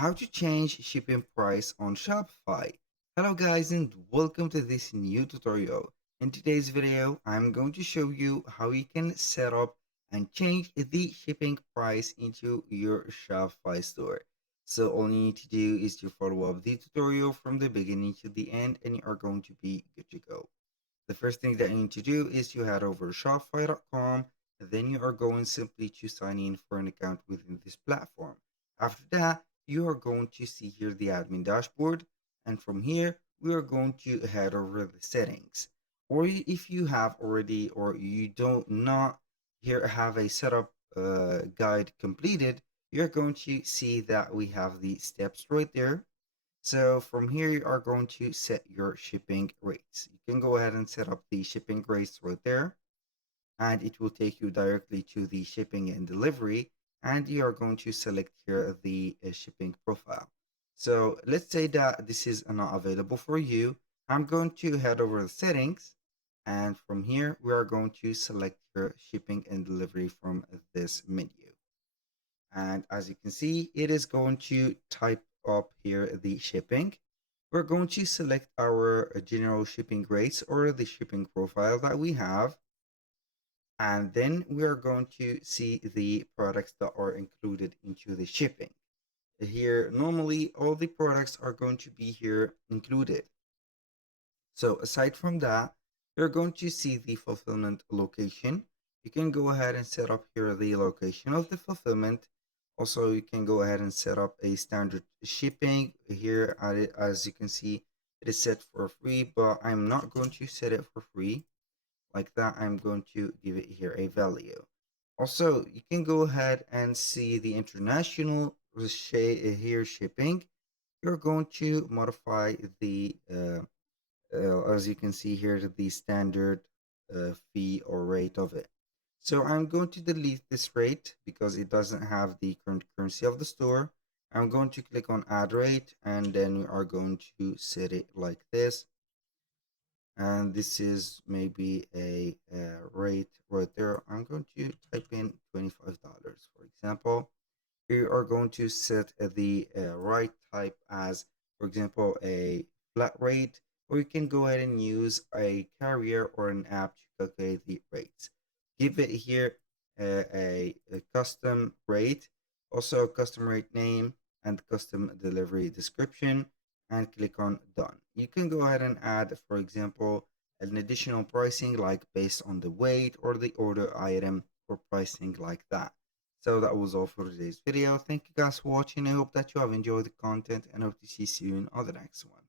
How to change shipping price on Shopify. Hello guys and welcome to this new tutorial. In today's video, I'm going to show you how you can set up and change the shipping price into your Shopify store. So all you need to do is to follow up the tutorial from the beginning to the end and you are going to be good to go. The first thing that you need to do is to head over to shopify.com. Then you are going simply to sign in for an account within this platform. After that, you are going to see here the admin dashboard. And from here, we are going to head over the settings. Or if you have already or you don't not here have a setup guide completed, you're going to see that we have the steps right there. So from here, you are going to set your shipping rates. You can go ahead and set up the shipping rates right there, and it will take you directly to the shipping and delivery. And you are going to select here the shipping profile. So let's say that this is not available for you. I'm going to head over the settings. And from here, we are going to select your shipping and delivery from this menu. And as you can see, it is going to type up here the shipping. We're going to select our general shipping rates or the shipping profile that we have. And then we are going to see the products that are included into the shipping. Here, normally all the products are going to be here included. So aside from that, you're going to see the fulfillment location. You can go ahead and set up here the location of the fulfillment. Also, you can go ahead and set up a standard shipping. Here, as you can see, it is set for free, but I'm not going to set it for free. Like that, I'm going to give it here a value. Also, you can go ahead and see the international here shipping. You're going to modify the as you can see here, the standard fee or rate of it. So I'm going to delete this rate because it doesn't have the current currency of the store. I'm going to click on add rate and then we are going to set it like this. And this is maybe a rate right there. I'm going to type in $25, for example. You are going to set the right type as, for example, a flat rate, or you can go ahead and use a carrier or an app to calculate the rates. Give it here a custom rate, also a custom rate name and custom delivery description, and click on done. You can go ahead and add, for example, an additional pricing like based on the weight or the order item or pricing like that. So that was all for today's video. Thank you guys for watching. I hope that you have enjoyed the content and hope to see you soon on the next one.